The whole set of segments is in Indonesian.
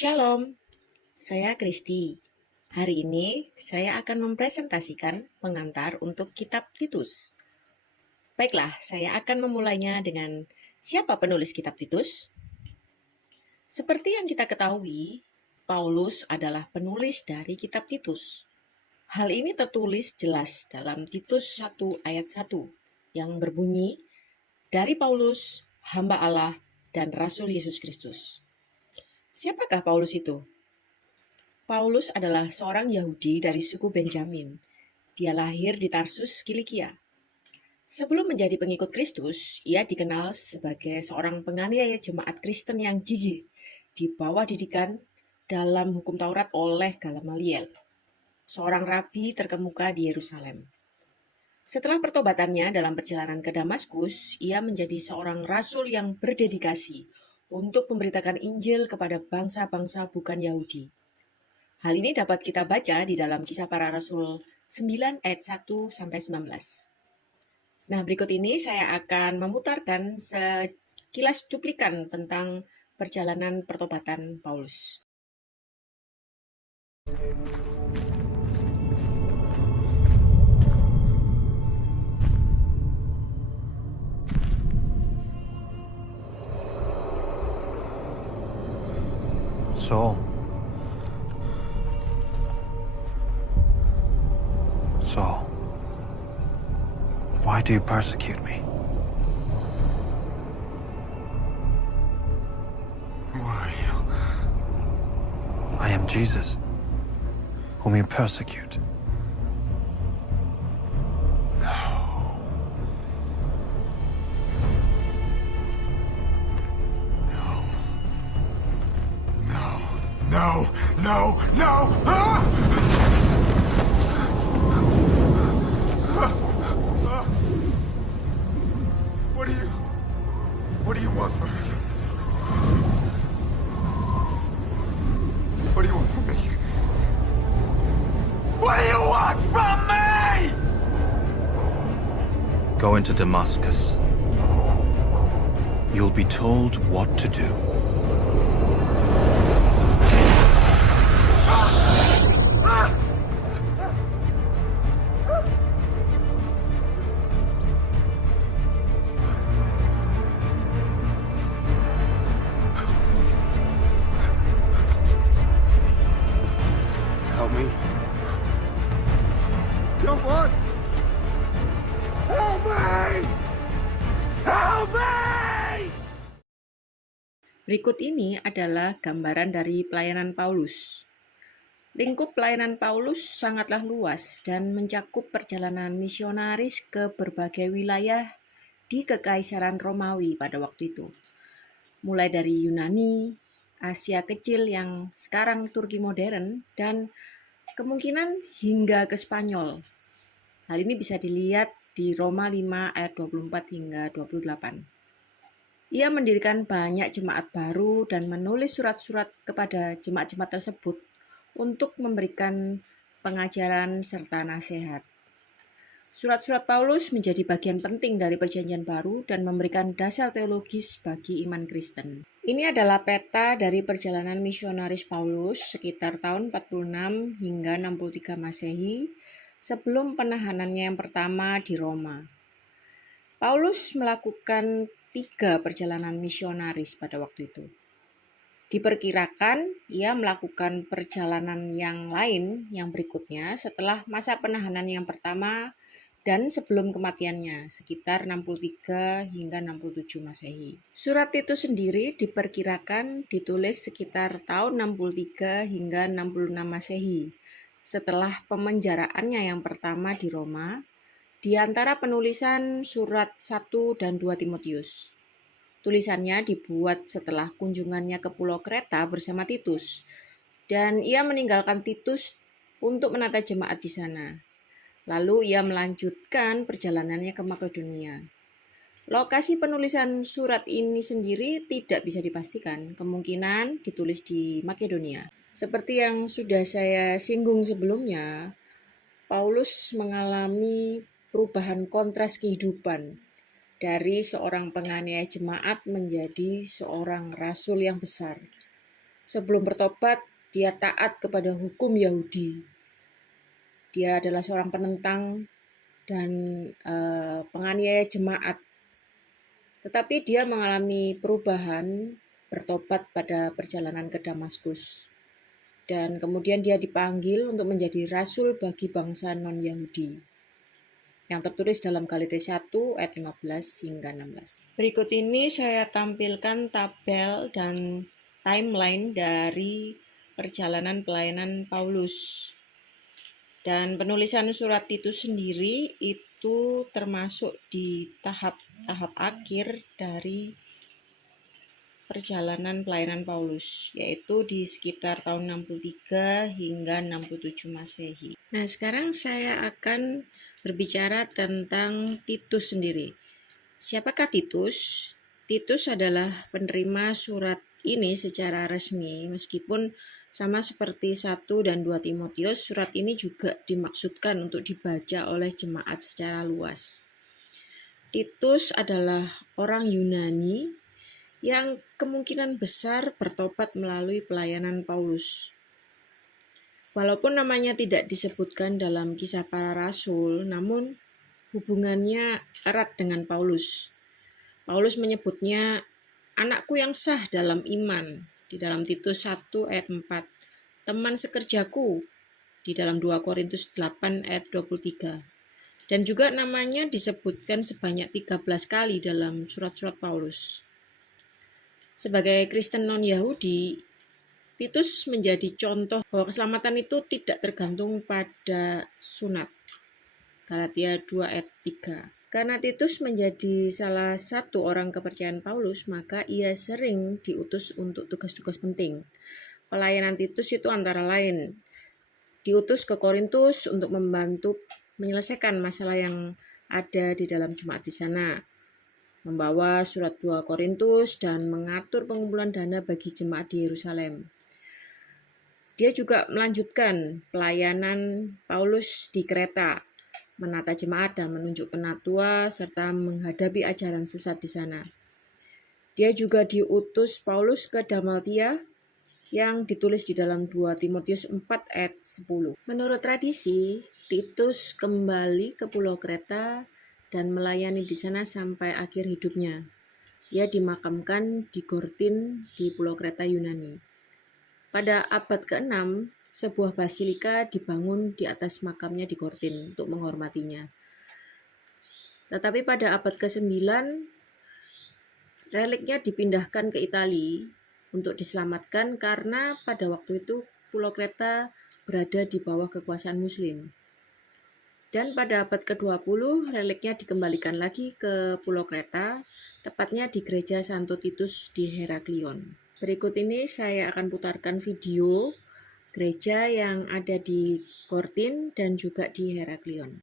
Shalom, saya Kristi. Hari ini saya akan mempresentasikan pengantar untuk kitab Titus. Baiklah, saya akan memulainya dengan siapa penulis kitab Titus? Seperti yang kita ketahui, Paulus adalah penulis dari kitab Titus. Hal ini tertulis jelas dalam Titus 1 ayat 1 yang berbunyi, "Dari Paulus, hamba Allah dan Rasul Yesus Kristus." Siapakah Paulus itu? Paulus adalah seorang Yahudi dari suku Benjamin. Dia lahir di Tarsus, Kilikia. Sebelum menjadi pengikut Kristus, ia dikenal sebagai seorang penganiaya jemaat Kristen yang gigih di bawah didikan dalam hukum Taurat oleh Gamaliel, seorang rabi terkemuka di Yerusalem. Setelah pertobatannya dalam perjalanan ke Damaskus, ia menjadi seorang rasul yang berdedikasi untuk memberitakan Injil kepada bangsa-bangsa bukan Yahudi. Hal ini dapat kita baca di dalam Kisah Para Rasul 9 ayat 1 sampai 19. Nah, berikut ini saya akan memutarkan sekilas cuplikan tentang perjalanan pertobatan Paulus. Saul. Saul, why do you persecute me? Who are you? I am Jesus, whom you persecute. No! Ah! What do you want from me? What do you want from me? What do you want from me? Go into Damascus. You'll be told what to do. Help me. Someone! Help me! Help me! Berikut ini adalah gambaran dari pelayanan Paulus. Lingkup pelayanan Paulus sangatlah luas dan mencakup perjalanan misionaris ke berbagai wilayah di Kekaisaran Romawi pada waktu itu. Mulai dari Yunani, Asia Kecil yang sekarang Turki modern, dan kemungkinan hingga ke Spanyol. Hal ini bisa dilihat di Roma 5 ayat 24 hingga 28. Ia mendirikan banyak jemaat baru dan menulis surat-surat kepada jemaat-jemaat tersebut untuk memberikan pengajaran serta nasihat. Surat-surat Paulus menjadi bagian penting dari Perjanjian Baru dan memberikan dasar teologis bagi iman Kristen. Ini adalah peta dari perjalanan misionaris Paulus sekitar tahun 46 hingga 63 Masehi sebelum penahanannya yang pertama di Roma. Paulus melakukan 3 perjalanan misionaris pada waktu itu. Diperkirakan ia melakukan perjalanan yang lain yang berikutnya setelah masa penahanan yang pertama dan sebelum kematiannya, sekitar 63 hingga 67 Masehi. Surat Titus sendiri diperkirakan ditulis sekitar tahun 63 hingga 66 Masehi, setelah pemenjaraannya yang pertama di Roma, di antara penulisan surat 1 dan 2 Timotius. Tulisannya dibuat setelah kunjungannya ke Pulau Kreta bersama Titus, dan ia meninggalkan Titus untuk menata jemaat di sana. Lalu ia melanjutkan perjalanannya ke Makedonia. Lokasi penulisan surat ini sendiri tidak bisa dipastikan, kemungkinan ditulis di Makedonia. Seperti yang sudah saya singgung sebelumnya, Paulus mengalami perubahan kontras kehidupan dari seorang penganiaya jemaat menjadi seorang rasul yang besar. Sebelum bertobat, dia taat kepada hukum Yahudi. Dia adalah seorang penentang dan penganiaya jemaat. Tetapi dia mengalami perubahan, bertobat pada perjalanan ke Damaskus. Dan kemudian dia dipanggil untuk menjadi rasul bagi bangsa non-Yahudi. Yang tertulis dalam Galatia 1 ayat 15 hingga 16. Berikut ini saya tampilkan tabel dan timeline dari perjalanan pelayanan Paulus. Dan penulisan surat Titus sendiri itu termasuk di tahap akhir dari perjalanan pelayanan Paulus, yaitu di sekitar tahun 63 hingga 67 Masehi. Nah, sekarang saya akan berbicara tentang Titus sendiri. Siapakah Titus? Titus adalah penerima surat ini secara resmi, meskipun sama seperti 1 dan 2 Timotius, surat ini juga dimaksudkan untuk dibaca oleh jemaat secara luas. Titus adalah orang Yunani yang kemungkinan besar bertobat melalui pelayanan Paulus. Walaupun namanya tidak disebutkan dalam Kisah Para Rasul, namun hubungannya erat dengan Paulus. Paulus menyebutnya anakku yang sah dalam iman di dalam Titus 1 ayat 4, teman sekerjaku di dalam 2 Korintus 8 ayat 23. Dan juga namanya disebutkan sebanyak 13 kali dalam surat-surat Paulus. Sebagai Kristen non-Yahudi, Titus menjadi contoh bahwa keselamatan itu tidak tergantung pada sunat. Galatia 2 ayat 3. Karena Titus menjadi salah satu orang kepercayaan Paulus, maka ia sering diutus untuk tugas-tugas penting. Pelayanan Titus itu antara lain diutus ke Korintus untuk membantu menyelesaikan masalah yang ada di dalam jemaat di sana, membawa surat 2 Korintus dan mengatur pengumpulan dana bagi jemaat di Yerusalem. Dia juga melanjutkan pelayanan Paulus di Kreta, menata jemaat dan menunjuk penatua serta menghadapi ajaran sesat di sana. Dia juga diutus Paulus ke Dalmatia yang ditulis di dalam 2 Timotius 4 ayat 10. Menurut tradisi, Titus kembali ke Pulau Kreta dan melayani di sana sampai akhir hidupnya. Ia dimakamkan di Gortin di Pulau Kreta, Yunani. Pada abad ke-6, sebuah basilika dibangun di atas makamnya di Gortin untuk menghormatinya. Tetapi pada abad ke-9, reliknya dipindahkan ke Italia untuk diselamatkan karena pada waktu itu Pulau Kreta berada di bawah kekuasaan Muslim. Dan pada abad ke-20, reliknya dikembalikan lagi ke Pulau Kreta, tepatnya di Gereja Santo Titus di Heraklion. Berikut ini saya akan putarkan video gereja yang ada di Gortin dan juga di Heraklion.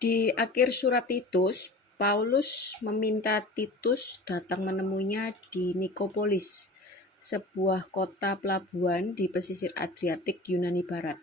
Di akhir surat Titus, Paulus meminta Titus datang menemuinya di Nikopolis, sebuah kota pelabuhan di pesisir Adriatik Yunani Barat.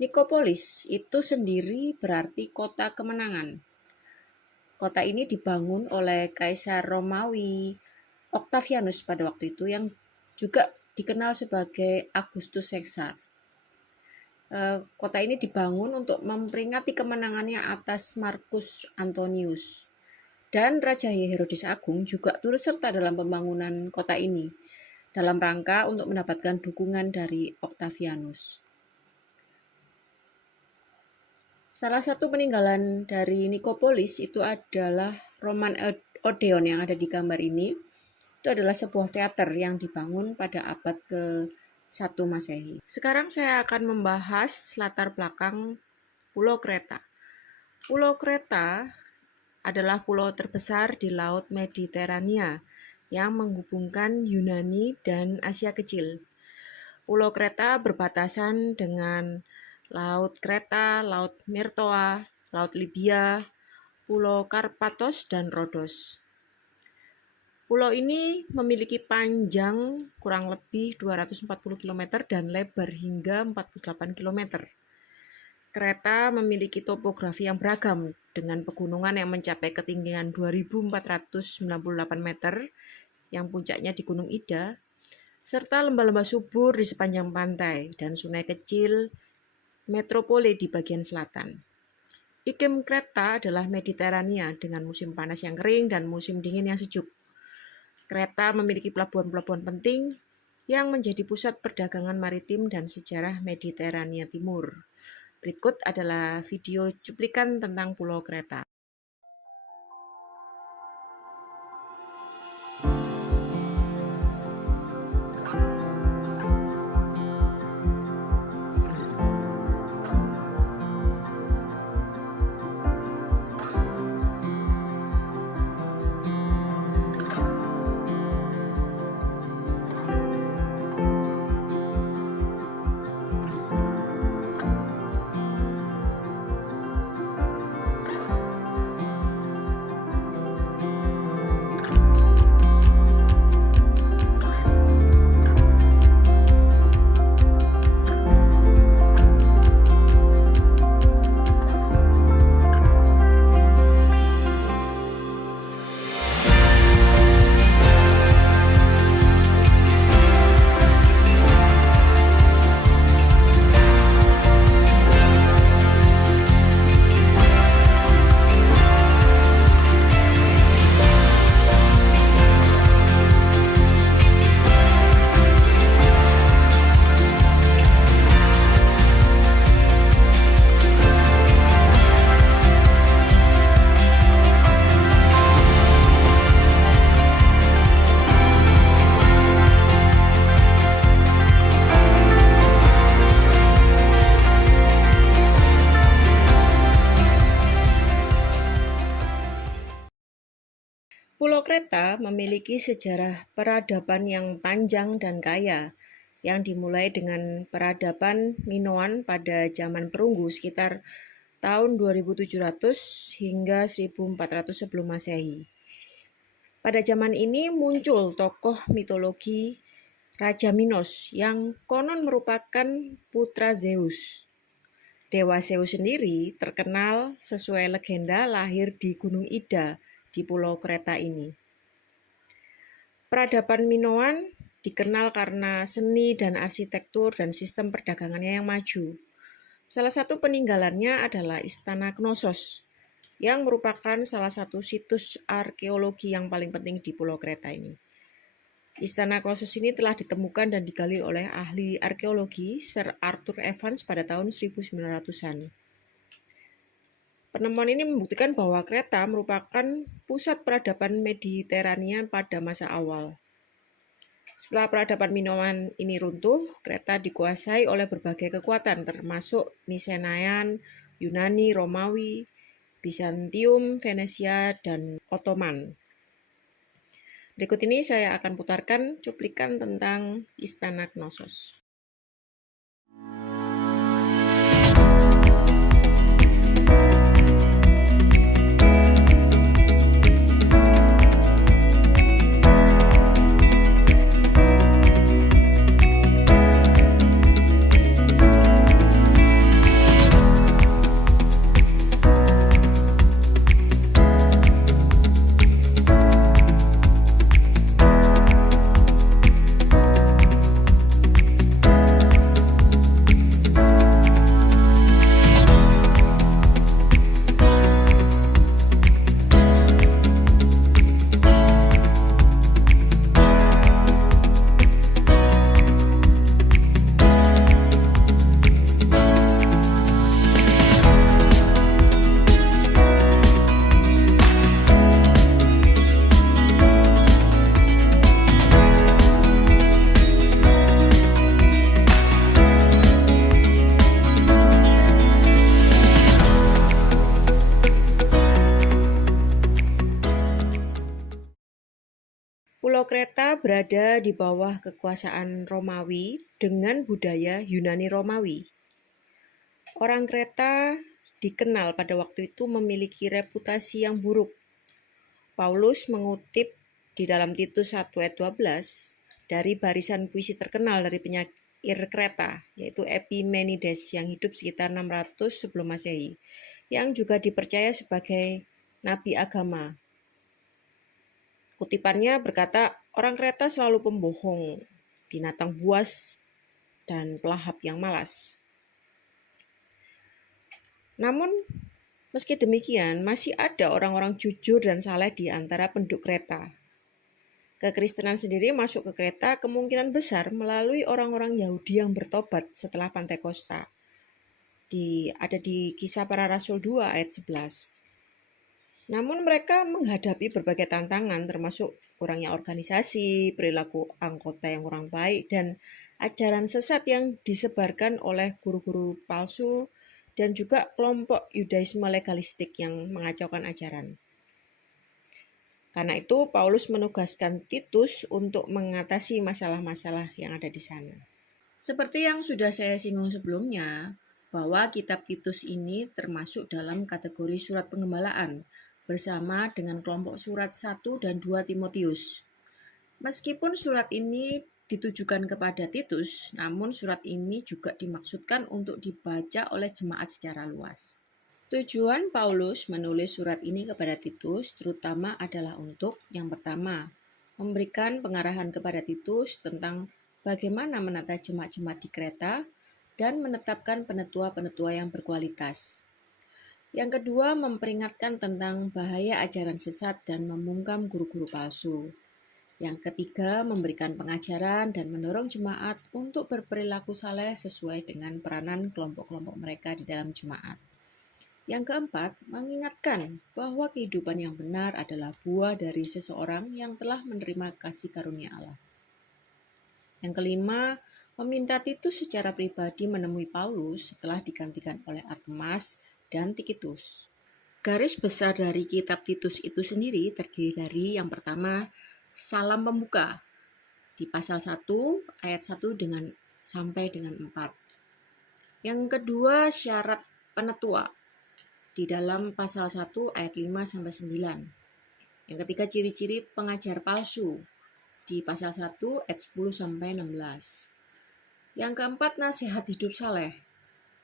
Nikopolis itu sendiri berarti kota kemenangan. Kota ini dibangun oleh Kaisar Romawi Octavianus pada waktu itu, yang juga dikenal sebagai Augustus Caesar. Kota ini dibangun untuk memperingati kemenangannya atas Marcus Antonius. Dan Raja Herodes Agung juga turut serta dalam pembangunan kota ini, dalam rangka untuk mendapatkan dukungan dari Octavianus. Salah satu peninggalan dari Nikopolis itu adalah Roman Odeon yang ada di gambar ini. Itu adalah sebuah teater yang dibangun pada abad ke-1 Masehi. Sekarang saya akan membahas latar belakang Pulau Kreta. Pulau Kreta adalah pulau terbesar di Laut Mediterania yang menghubungkan Yunani dan Asia Kecil. Pulau Kreta berbatasan dengan Laut Kreta, Laut Myrtoa, Laut Libya, Pulau Karpathos, dan Rodos. Pulau ini memiliki panjang kurang lebih 240 km dan lebar hingga 48 km. Kreta memiliki topografi yang beragam dengan pegunungan yang mencapai ketinggian 2.498 meter yang puncaknya di Gunung Ida, serta lembah-lembah subur di sepanjang pantai dan sungai kecil metropole di bagian selatan. Iklim Kreta adalah Mediterania dengan musim panas yang kering dan musim dingin yang sejuk. Kreta memiliki pelabuhan-pelabuhan penting yang menjadi pusat perdagangan maritim dan sejarah Mediterania Timur. Berikut adalah video cuplikan tentang Pulau Kreta. Pulau Kreta memiliki sejarah peradaban yang panjang dan kaya, yang dimulai dengan peradaban Minoan pada zaman perunggu sekitar tahun 2700 hingga 1400 sebelum Masehi. Pada zaman ini muncul tokoh mitologi Raja Minos yang konon merupakan putra Zeus. Dewa Zeus sendiri terkenal sesuai legenda lahir di Gunung Ida di Pulau Kreta ini. Peradaban Minoan dikenal karena seni dan arsitektur dan sistem perdagangannya yang maju. Salah satu peninggalannya adalah Istana Knossos, yang merupakan salah satu situs arkeologi yang paling penting di Pulau Kreta ini. Istana Knossos ini telah ditemukan dan digali oleh ahli arkeologi Sir Arthur Evans pada tahun 1900-an. Penemuan ini membuktikan bahwa Kreta merupakan pusat peradaban Mediterania pada masa awal. Setelah peradaban Minoan ini runtuh, Kreta dikuasai oleh berbagai kekuatan termasuk Mycenaean, Yunani, Romawi, Bizantium, Venesia, dan Ottoman. Berikut ini saya akan putarkan cuplikan tentang Istana Knossos. Pulau Kreta berada di bawah kekuasaan Romawi dengan budaya Yunani Romawi. Orang Kreta dikenal pada waktu itu memiliki reputasi yang buruk. Paulus mengutip di dalam Titus 1 ayat 12 dari barisan puisi terkenal dari penyair Kreta, yaitu Epimenides yang hidup sekitar 600 sebelum Masehi, yang juga dipercaya sebagai nabi agama. Kutipannya berkata, orang Kreta selalu pembohong, binatang buas, dan pelahap yang malas. Namun, meski demikian, masih ada orang-orang jujur dan saleh di antara penduduk Kreta. Kekristenan sendiri masuk ke Kreta kemungkinan besar melalui orang-orang Yahudi yang bertobat setelah Pantekosta. Ada di Kisah Para Rasul 2 ayat 11. Namun mereka menghadapi berbagai tantangan termasuk kurangnya organisasi, perilaku anggota yang kurang baik, dan ajaran sesat yang disebarkan oleh guru-guru palsu dan juga kelompok Yudaisme legalistik yang mengacaukan ajaran. Karena itu Paulus menugaskan Titus untuk mengatasi masalah-masalah yang ada di sana. Seperti yang sudah saya singgung sebelumnya, bahwa kitab Titus ini termasuk dalam kategori surat penggembalaan bersama dengan kelompok surat 1 dan 2 Timotius. Meskipun surat ini ditujukan kepada Titus, namun surat ini juga dimaksudkan untuk dibaca oleh jemaat secara luas. Tujuan Paulus menulis surat ini kepada Titus terutama adalah untuk, yang pertama, memberikan pengarahan kepada Titus tentang bagaimana menata jemaat-jemaat di Kreta dan menetapkan penetua-penetua yang berkualitas. Yang kedua, memperingatkan tentang bahaya ajaran sesat dan membungkam guru-guru palsu. Yang ketiga, memberikan pengajaran dan mendorong jemaat untuk berperilaku saleh sesuai dengan peranan kelompok-kelompok mereka di dalam jemaat. Yang keempat, mengingatkan bahwa kehidupan yang benar adalah buah dari seseorang yang telah menerima kasih karunia Allah. Yang kelima, meminta Titus secara pribadi menemui Paulus setelah digantikan oleh Artemas dan Tikitus. Garis besar dari kitab Titus itu sendiri terdiri dari yang pertama, salam pembuka di pasal 1 ayat 1 sampai dengan 4. Yang kedua, syarat penetua di dalam pasal 1 ayat 5 sampai 9. Yang ketiga, ciri-ciri pengajar palsu di pasal 1 ayat 10 sampai 16. Yang keempat, nasihat hidup saleh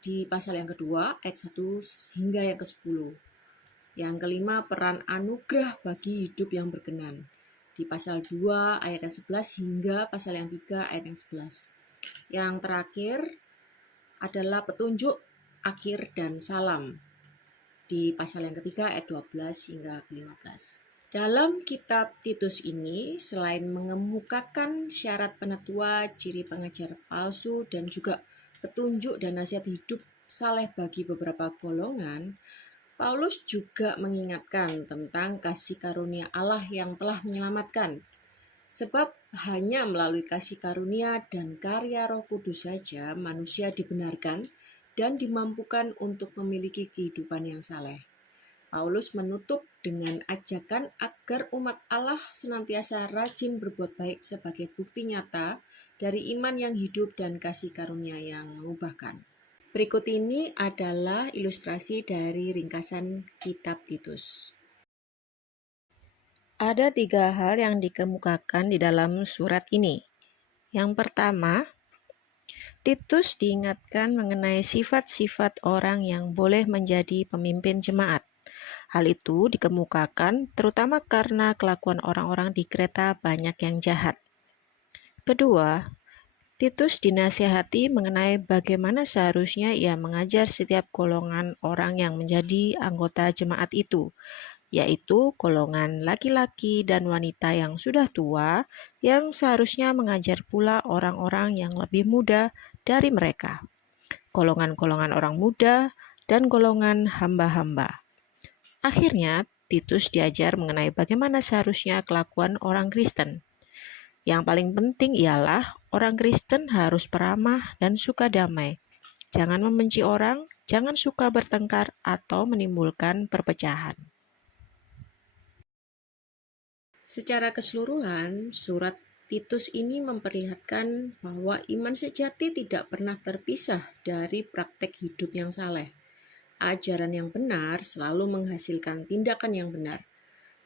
di pasal yang kedua ayat 1 hingga yang ke-10. Yang kelima, peran anugerah bagi hidup yang berkenan di pasal 2 ayat yang 11 hingga pasal yang 3 ayat yang 11. Yang terakhir adalah petunjuk akhir dan salam di pasal yang ketiga ayat 12 hingga 15. Dalam kitab Titus ini, selain mengemukakan syarat penetua, ciri pengajar palsu, dan juga petunjuk dan nasihat hidup saleh bagi beberapa golongan, Paulus juga mengingatkan tentang kasih karunia Allah yang telah menyelamatkan. Sebab hanya melalui kasih karunia dan karya Roh Kudus saja manusia dibenarkan dan dimampukan untuk memiliki kehidupan yang saleh. Paulus menutup dengan ajakan agar umat Allah senantiasa rajin berbuat baik sebagai bukti nyata dari iman yang hidup dan kasih karunia yang mengubahkan. Berikut ini adalah ilustrasi dari ringkasan kitab Titus. Ada 3 hal yang dikemukakan di dalam surat ini. Yang pertama, Titus diingatkan mengenai sifat-sifat orang yang boleh menjadi pemimpin jemaat. Hal itu dikemukakan terutama karena kelakuan orang-orang di Kreta banyak yang jahat. Kedua, Titus dinasihati mengenai bagaimana seharusnya ia mengajar setiap golongan orang yang menjadi anggota jemaat itu, yaitu golongan laki-laki dan wanita yang sudah tua, yang seharusnya mengajar pula orang-orang yang lebih muda dari mereka, golongan-golongan orang muda, dan golongan hamba-hamba. Akhirnya, Titus diajar mengenai bagaimana seharusnya kelakuan orang Kristen. Yang paling penting ialah orang Kristen harus peramah dan suka damai. Jangan membenci orang, jangan suka bertengkar atau menimbulkan perpecahan. Secara keseluruhan, surat Titus ini memperlihatkan bahwa iman sejati tidak pernah terpisah dari praktek hidup yang saleh. Ajaran yang benar selalu menghasilkan tindakan yang benar.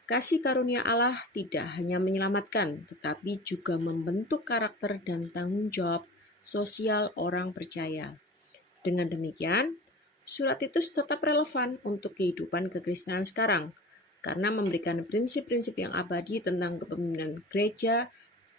Kasih karunia Allah tidak hanya menyelamatkan, tetapi juga membentuk karakter dan tanggung jawab sosial orang percaya. Dengan demikian, surat Titus tetap relevan untuk kehidupan kekristenan sekarang, karena memberikan prinsip-prinsip yang abadi tentang kepemimpinan gereja,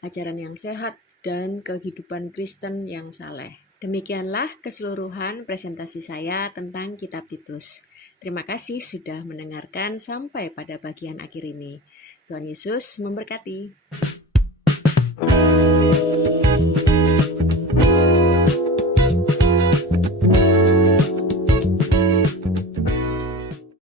ajaran yang sehat, dan kehidupan Kristen yang saleh. Demikianlah keseluruhan presentasi saya tentang kitab Titus. Terima kasih sudah mendengarkan sampai pada bagian akhir ini. Tuhan Yesus memberkati.